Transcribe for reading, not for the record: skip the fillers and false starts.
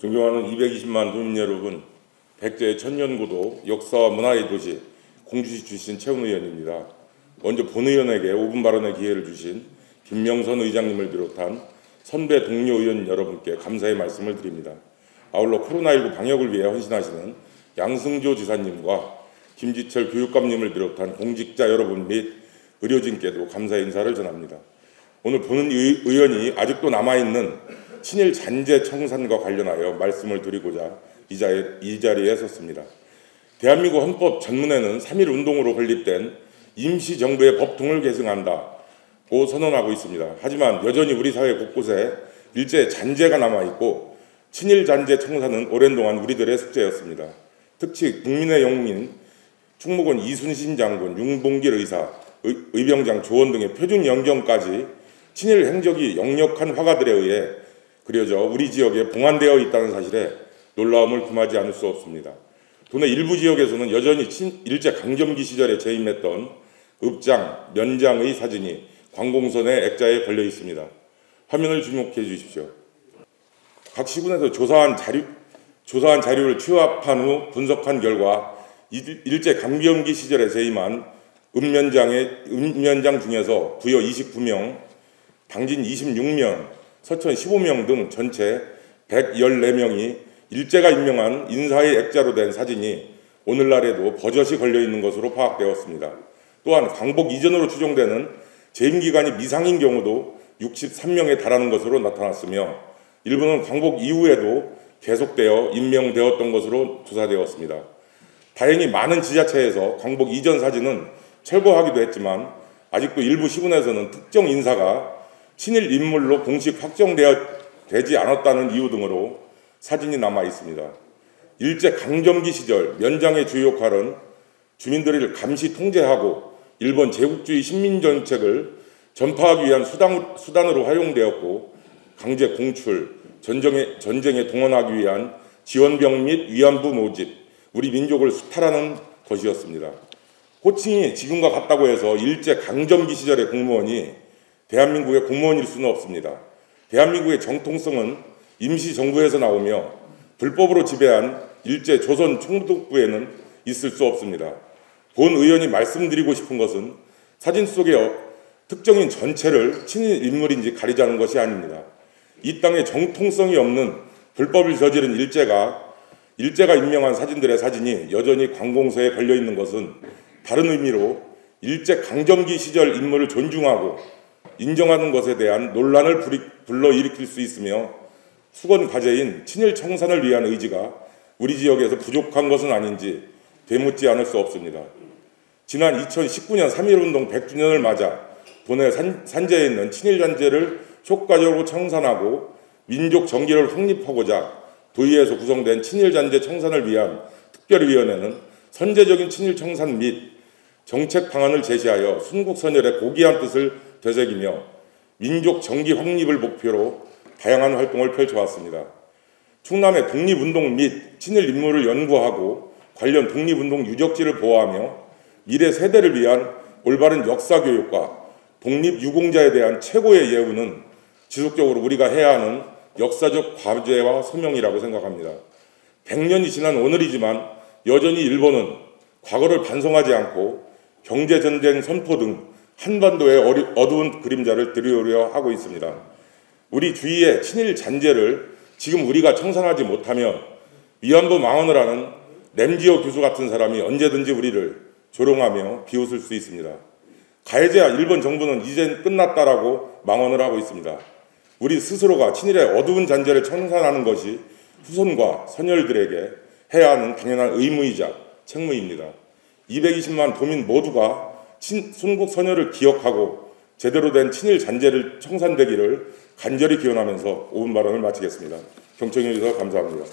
존경하는 220만 도민 여러분, 백제의 천년고도 역사와 문화의 도시 공주시 출신 최훈 의원입니다. 먼저 본 의원에게 5분 발언의 기회를 주신 김명선 의장님을 비롯한 선배 동료 의원 여러분께 감사의 말씀을 드립니다. 아울러 코로나19 방역을 위해 헌신하시는 양승조 지사님과 김지철 교육감님을 비롯한 공직자 여러분 및 의료진께도 감사의 인사를 전합니다. 오늘 본 의원이 아직도 남아있는 친일 잔재 청산과 관련하여 말씀을 드리고자 이 자리에 섰습니다. 대한민국 헌법 전문에는 3.1 운동으로 건립된 임시정부의 법통을 계승한다고 선언하고 있습니다. 하지만 여전히 우리 사회 곳곳에 일제 잔재가 남아있고 친일 잔재 청산은 오랜 동안 우리들의 숙제였습니다. 특히 국민의 영웅인 충무공 이순신 장군, 윤봉길 의사, 의병장 조원 등의 표준 영정까지 친일 행적이 역력한 화가들에 의해 그려져 우리 지역에 봉안되어 있다는 사실에 놀라움을 금하지 않을 수 없습니다. 도내 일부 지역에서는 여전히 일제 강점기 시절에 재임했던 읍장, 면장의 사진이 관공서의 액자에 걸려 있습니다. 화면을 주목해 주십시오. 각 시군에서 조사한 자료를 취합한 후 분석한 결과 일제 강점기 시절에 재임한 읍면장 중에서 부여 29명, 당진 26명, 서천 15명 등 전체 114명이 일제가 임명한 인사의 액자로 된 사진이 오늘날에도 버젓이 걸려있는 것으로 파악되었습니다. 또한 광복 이전으로 추정되는 재임기간이 미상인 경우도 63명에 달하는 것으로 나타났으며 일부는 광복 이후에도 계속되어 임명되었던 것으로 조사되었습니다. 다행히 많은 지자체에서 광복 이전 사진은 철거하기도 했지만 아직도 일부 시군에서는 특정 인사가 친일 인물로 공식 확정되지 않았다는 이유 등으로 사진이 남아 있습니다. 일제 강점기 시절 면장의 주요 역할은 주민들을 감시 통제하고 일본 제국주의 식민정책을 전파하기 위한 수단으로 활용되었고 강제 공출, 전쟁에 동원하기 위한 지원병 및 위안부 모집, 우리 민족을 수탈하는 것이었습니다. 호칭이 지금과 같다고 해서 일제 강점기 시절의 공무원이 대한민국의 공무원일 수는 없습니다. 대한민국의 정통성은 임시정부에서 나오며 불법으로 지배한 일제 조선 총독부에는 있을 수 없습니다. 본 의원이 말씀드리고 싶은 것은 사진 속의 특정인 전체를 친일 인물인지 가리자는 것이 아닙니다. 이 땅에 정통성이 없는 불법을 저지른 일제가 임명한 사진들의 사진이 여전히 관공서에 걸려있는 것은 다른 의미로 일제 강점기 시절 인물을 존중하고 인정하는 것에 대한 논란을 불러일으킬 수 있으며 수건 과제인 친일 청산을 위한 의지가 우리 지역에서 부족한 것은 아닌지 되묻지 않을 수 없습니다. 지난 2019년 3.1운동 100주년을 맞아 도내 산재에 있는 친일 잔재를 효과적으로 청산하고 민족 정기를 확립하고자 도의회에서 구성된 친일 잔재 청산을 위한 특별위원회는 선제적인 친일 청산 및 정책 방안을 제시하여 순국선열의 고귀한 뜻을 되새기며 민족 정기 확립을 목표로 다양한 활동을 펼쳐왔습니다. 충남의 독립운동 및 친일 인물을 연구하고 관련 독립운동 유적지를 보호하며 미래 세대를 위한 올바른 역사 교육과 독립유공자에 대한 최고의 예우는 지속적으로 우리가 해야 하는 역사적 과제와 소명이라고 생각합니다. 100년이 지난 오늘이지만 여전히 일본은 과거를 반성하지 않고 경제전쟁 선포 등 한반도의 어두운 그림자를 드리우려 하고 있습니다. 우리 주위의 친일 잔재를 지금 우리가 청산하지 못하면 위안부 망언을 하는 램지어 교수 같은 사람이 언제든지 우리를 조롱하며 비웃을 수 있습니다. 가해자 일본 정부는 이젠 끝났다라고 망언을 하고 있습니다. 우리 스스로가 친일의 어두운 잔재를 청산하는 것이 후손과 선열들에게 해야 하는 당연한 의무이자 책무입니다. 220만 도민 모두가 순국 선열을 기억하고 제대로 된 친일 잔재를 청산되기를 간절히 기원하면서 5분 발언을 마치겠습니다. 경청해 주셔서 감사합니다.